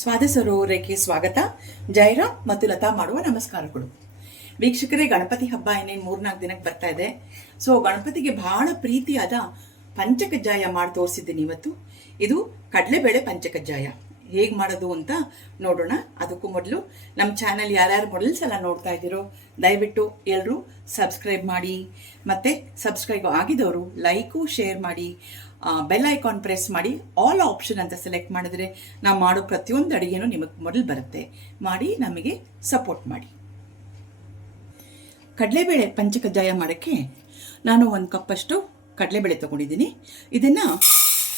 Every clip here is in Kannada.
ಸ್ವಾದ ಸರೋವರಕ್ಕೆ ಸ್ವಾಗತ. ಜಯರಾಮ್ ಮತ್ತು ಲತಾ ಮಾಡುವ ನಮಸ್ಕಾರಗಳು. ವೀಕ್ಷಕರೇ, ಗಣಪತಿ ಹಬ್ಬ ಇನ್ನೇನು 3-4 ದಿನಕ್ಕೆ ಬರ್ತಾ ಇದೆ. ಸೊ ಗಣಪತಿಗೆ ಬಹಳ ಪ್ರೀತಿಯಾದ ಪಂಚಕಜ್ಜಾಯ ಮಾಡಿ ತೋರಿಸಿದ್ದೀನಿ ಇವತ್ತು. ಇದು ಕಡಲೆಬೇಳೆ ಪಂಚಕಜ್ಜಾಯ ಹೇಗೆ ಮಾಡೋದು ಅಂತ ನೋಡೋಣ. ಅದಕ್ಕೂ ಮೊದಲು ನಮ್ಮ ಚಾನಲ್ ಯಾರ್ಯಾರು ಮೊದಲ ಸಲ ನೋಡ್ತಾ ಇದ್ದೀರೋ ದಯವಿಟ್ಟು ಎಲ್ಲರೂ ಸಬ್ಸ್ಕ್ರೈಬ್ ಮಾಡಿ, ಮತ್ತು ಸಬ್ಸ್ಕ್ರೈಬ್ ಆಗಿದವರು ಲೈಕು ಶೇರ್ ಮಾಡಿ, ಬೆಲ್ ಐಕಾನ್ ಪ್ರೆಸ್ ಮಾಡಿ, ಆಲ್ ಆಪ್ಷನ್ ಅಂತ ಸೆಲೆಕ್ಟ್ ಮಾಡಿದ್ರೆ ನಾವು ಮಾಡೋ ಪ್ರತಿಯೊಂದು ಅಡುಗೆನೂ ನಿಮಗೆ ಮೊದಲು ಬರುತ್ತೆ. ಮಾಡಿ ನಮಗೆ ಸಪೋರ್ಟ್ ಮಾಡಿ. ಕಡಲೆಬೇಳೆ ಪಂಚಕಜ್ಜಾಯ ಮಾಡೋಕ್ಕೆ ನಾನು 1 ಕಪ್ಪಷ್ಟು ಕಡಲೆಬೇಳೆ ತೊಗೊಂಡಿದ್ದೀನಿ. ಇದನ್ನು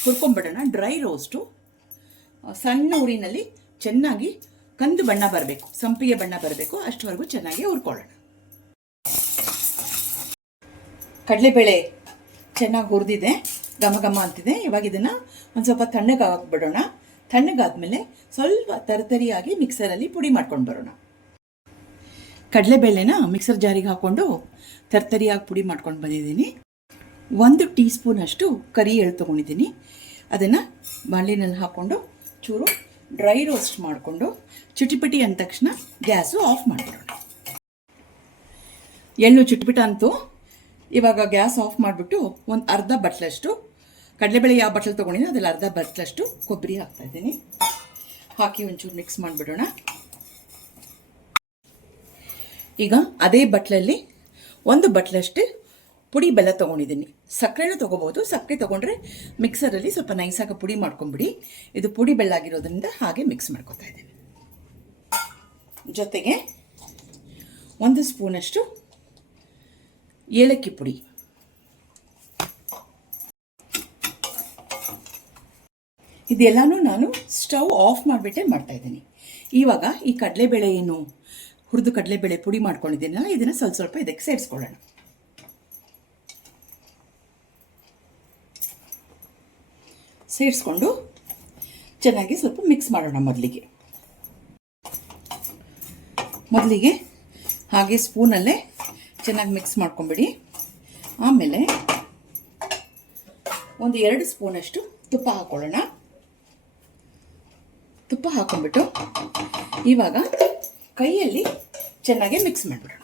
ಹುರ್ಕೊಂಬಿಡೋಣ. ಡ್ರೈ ರೋಸ್ಟು ಸಣ್ಣ ಉರಿನಲ್ಲಿ ಚೆನ್ನಾಗಿ ಕಂದು ಬಣ್ಣ ಬರಬೇಕು, ಸಂಪಿಗೆ ಬಣ್ಣ ಬರಬೇಕು, ಅಷ್ಟವರೆಗೂ ಚೆನ್ನಾಗಿ ಹುರ್ಕೊಳ್ಳೋಣ. ಕಡಲೆಬೇಳೆ ಚೆನ್ನಾಗಿ ಹುರಿದಿದೆ, ಘಮ ಘಮ ಅಂತಿದೆ. ಇವಾಗ ಇದನ್ನು ಒಂದು ಸ್ವಲ್ಪ ತಣ್ಣಗೆ ಹಾಕ್ಬಿಡೋಣ. ತಣ್ಣಗಾದ್ಮೇಲೆ ಸ್ವಲ್ಪ ತರತರಿಯಾಗಿ ಮಿಕ್ಸರಲ್ಲಿ ಪುಡಿ ಮಾಡ್ಕೊಂಡು ಬರೋಣ. ಕಡಲೆಬೇಳೆನ ಮಿಕ್ಸರ್ ಜಾರಿಗೆ ಹಾಕ್ಕೊಂಡು ತರತರಿಯಾಗಿ ಪುಡಿ ಮಾಡ್ಕೊಂಡು ಬಂದಿದ್ದೀನಿ. 1 ಟೀ ಸ್ಪೂನ್ ಅಷ್ಟು ಕರಿ ಎಳ್ಳು ತೊಗೊಂಡಿದ್ದೀನಿ. ಅದನ್ನು ಬಾಣಲಿನಲ್ಲಿ ಹಾಕ್ಕೊಂಡು ಚೂರು ಡ್ರೈ ರೋಸ್ಟ್ ಮಾಡಿಕೊಂಡು ಚಿಟಿಪಿಟಿ ಅಂದ ತಕ್ಷಣ ಗ್ಯಾಸು ಆಫ್ ಮಾಡಿಬಿಡೋಣ. ಎಳ್ಳು ಚಿಟಿಪಿಟ ಅಂತೂ ಇವಾಗ ಗ್ಯಾಸ್ ಆಫ್ ಮಾಡಿಬಿಟ್ಟು ಒಂದು ಅರ್ಧ ಬಟ್ಲಷ್ಟು ಕಡಲೆಬೇಳೆ ಯಾವ ಬಟ್ಲು ತೊಗೊಂಡಿದ್ದೀನಿ ಅದರಲ್ಲಿ ಅರ್ಧ ಬಟ್ಲಷ್ಟು ಕೊಬ್ಬರಿ ಹಾಕ್ತಾಯಿದ್ದೀನಿ. ಹಾಕಿ ಒಂಚೂರು ಮಿಕ್ಸ್ ಮಾಡಿಬಿಡೋಣ. ಈಗ ಅದೇ ಬಟ್ಲಲ್ಲಿ 1 ಬಟ್ಲಷ್ಟು ಪುಡಿ ಬೆಲ್ಲ ತೊಗೊಂಡಿದ್ದೀನಿ. ಸಕ್ಕರೆನೂ ತೊಗೋಬೋದು. ಸಕ್ಕರೆ ತೊಗೊಂಡ್ರೆ ಮಿಕ್ಸರಲ್ಲಿ ಸ್ವಲ್ಪ ನೈಸಾಗಿ ಪುಡಿ ಮಾಡ್ಕೊಂಬಿಡಿ. ಇದು ಪುಡಿ ಬೆಲ್ಲ ಆಗಿರೋದ್ರಿಂದ ಹಾಗೆ ಮಿಕ್ಸ್ ಮಾಡ್ಕೊತಾ ಇದ್ದೀನಿ. ಜೊತೆಗೆ 1 ಸ್ಪೂನಷ್ಟು ಏಲಕ್ಕಿ ಪುಡಿ, ಇದೆಲ್ಲನೂ ನಾನು ಸ್ಟವ್ ಆಫ್ ಮಾಡಿಬಿಟ್ಟೆ ಮಾಡ್ತಾಯಿದ್ದೀನಿ. ಇವಾಗ ಈ ಕಡಲೆಬೇಳೆ ಏನು ಹುರಿದು ಕಡಲೆಬೇಳೆ ಪುಡಿ ಮಾಡ್ಕೊಂಡಿದ್ದೀನಲ್ಲ, ಇದನ್ನು ಸ್ವಲ್ಪ ಸ್ವಲ್ಪ ಇದಕ್ಕೆ ಸೇರಿಸ್ಕೊಳ್ಳೋಣ. ಸೇರಿಸ್ಕೊಂಡು ಚೆನ್ನಾಗಿ ಸ್ವಲ್ಪ ಮಿಕ್ಸ್ ಮಾಡೋಣ. ಮೊದಲಿಗೆ ಹಾಗೆ ಸ್ಪೂನಲ್ಲೇ ಚೆನ್ನಾಗಿ ಮಿಕ್ಸ್ ಮಾಡ್ಕೊಂಬಿಡಿ. ಆಮೇಲೆ 2 ಸ್ಪೂನಷ್ಟು ತುಪ್ಪ ಹಾಕ್ಕೊಳ್ಳೋಣ. ತುಪ್ಪ ಹಾಕ್ಕೊಂಡ್ಬಿಟ್ಟು ಇವಾಗ ಕೈಯಲ್ಲಿ ಚೆನ್ನಾಗಿ ಮಿಕ್ಸ್ ಮಾಡಿಬಿಡೋಣ.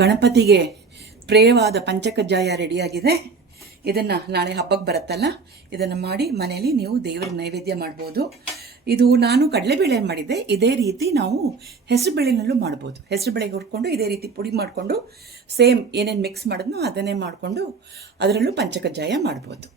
ಗಣಪತಿಗೆ ಪ್ರಿಯವಾದ ಪಂಚಕಜ್ಜಾಯ ರೆಡಿಯಾಗಿದೆ. ಇದನ್ನು ನಾಳೆ ಹಬ್ಬಕ್ಕೆ ಬರುತ್ತಲ್ಲ, ಇದನ್ನು ಮಾಡಿ ಮನೆಯಲ್ಲಿ ನೀವು ದೇವರಿಗೆ ನೈವೇದ್ಯ ಮಾಡ್ಬೋದು. ಇದು ನಾನು ಕಡಲೆಬೇಳೆ ಮಾಡಿದ್ದೆ. ಇದೇ ರೀತಿ ನಾವು ಹೆಸರುಬೇಳೆನಲ್ಲೂ ಮಾಡ್ಬೋದು. ಹೆಸರುಬೇಳೆಗೆ ಹುರ್ಕೊಂಡು ಇದೇ ರೀತಿ ಪುಡಿ ಮಾಡಿಕೊಂಡು ಸೇಮ್ ಏನೇನು ಮಿಕ್ಸ್ ಮಾಡಿದ್ನೋ ಅದನ್ನೇ ಮಾಡಿಕೊಂಡು ಅದರಲ್ಲೂ ಪಂಚಕಜ್ಜಾಯ ಮಾಡ್ಬೋದು.